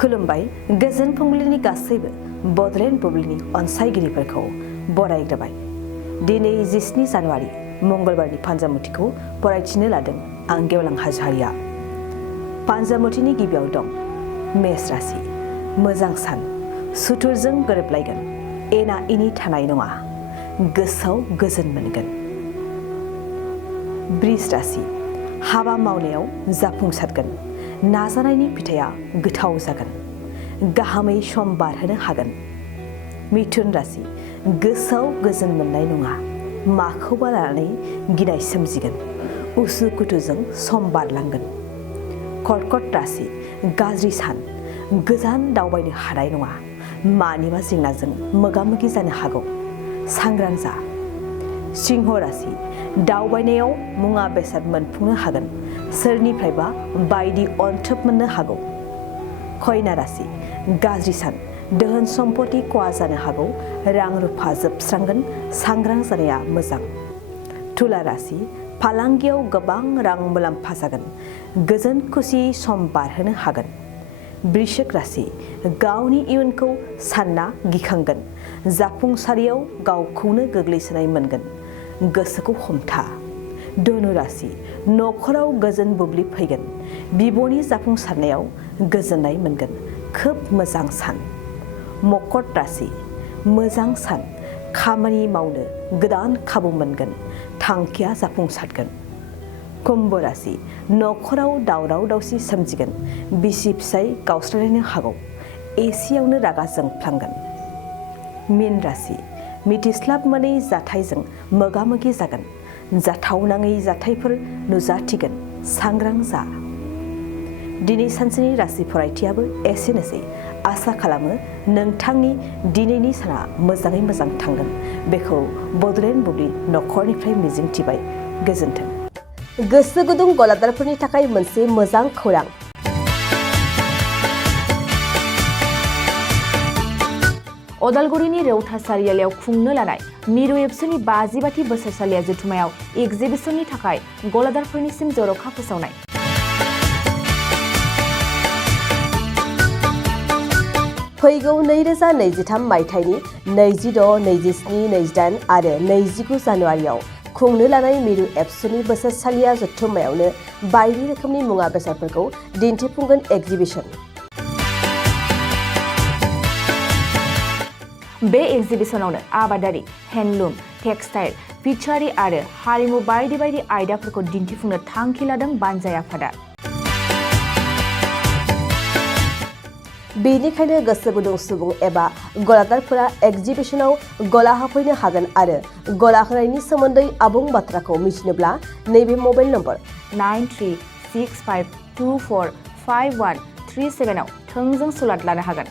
खुलुमबाय गोजोन फुंबिलिनि गासैबो बडलेण्ड बुब्लिनि अनसायगिरिफोरखौ बरायग्रोबाय। दिनै 17 जानुवारि मंगलबारनि फान्जामुथिखौ फरायथिनो लादों आं गेवलां हाज'वारिया। फान्जामुथिनि गिबियाव दं मेष राशि। मोजां सान, सुथुरजों गोरोबलायगोन, एना एनि थानाय नङा, गोसोआव गोजोन मोनगोन। बृष राशि। हाबा मावनायाव जाफुंसारगोन, नाजानायनि फिथाइया गोथाव जागोन, गाहामै सम बारहोनो हागोन। मिथुन राशि। गोसोआव गोजोन मोननाय नङा, माखौबा लानानै गिनाय सोमजिगोन, उसुखुथुजों सम बारलांगोन। कर्कट राशि। गाज्रि सान, गोजान दावबायनो हानाय नङा, मानिबा जेंनाजों मोगा मोगि जानो हागौ, सांग्रां जा। सिंह राशि। दावबायनायाव मुवा बेसाद मोनफुंनो हागोन, सोरनिफ्रायबा बायदि अनथोब मोननो हागौ। कन्या राशि। गाज्रि सान, धोन सम्पति खहा जानो हागौ, रां रुफा जोबस्रांगोन, सांग्रां जानाया मोजां। तुला राशि। फालांगियाव गोबां रां मुलाम्फा जागोन, गोजोन खुसि सम बारहोनो हागोन। वृश्चिक राशि। गावनि इयुनखौ सानना गिखांगोन, जाफुंसारियाव गावखौनो गोग्लैसोनाय मोनगोन, गोसोखौ हमथा। धनु राशि। नखराव गोजोन बुब्लि फैगोन, बिब'नि जाफुंसारनायाव गोजोननाय मोनगोन, खोब मोजां सान। मकर राशि। मोजां सान, खामानि मावनो गोदान खाबु मोनगोन, थांखिया जाफुंसारगोन। कुम्भ राशि। नखराव दावराव दावसि सोमजिगोन, बिसि फिसाय गावस्रालायनो हागौ, एसेयावनो रागा जोंफ्लांगोन। मीन राशि। मिथिस्लाब मोनै जाथायजों मोगा मोगि जागोन, जाथावनाङै जाथायफोर नुजाथिगोन, सांग्रां जा। दिनै सानसेनि राशि फरायथियाबो एसेनोसै। आसा खालामो नोंथांनि दिनैनि साना मोजाङै मोजां थांगोन, बेखौ बडलेण्ड बुब्लि नखरनिफ्राय मिजिंथिबाय। गोजोन्थों। गोसो गुदुं गलादारफोरनि थाखाय मोनसे मोजां खौरां। अदालगुरिनि रौता सारियालियाव खुंनो लानाय मिरु एबसुनि 50 बोसोरसालिया जथुमायाव एक्जिबिसननि थाखाय गलादारफोरनिसिम जर'खा फोसावनाय। फैगौ 2023 मायथाइनि 26, 27, 28 आरो 29 जानुवारियाव खुंनो लानाय मिरु एबसुनि बोसोरसालिया जथुम्मायावनो बायदि रोखोमनि मुवा बेसादफोरखौ दिन्थिफुंगोन एक्जिबिसन। बे एक्जिबिसनावनो आबादारि, हेन्डलुम, टेक्सटाइल, फिसारि आरो हारिमु बायदि बायदि आयदाफोरखौ दिन्थिफुंनो थांखि लादों बानजाय आफादा। बेनिखायनो गोसो गुदुं सुबुं एबा गलादारफोरा एक्जिबिसनाव गला होफैनो हागोन आरो गला होनायनि सोमोन्दै आबुं बाथ्राखौ मिथिनोब्ला नैबे मबाइल नम्बर 9365245137 आव थोंजों सुलाद लानो हागोन।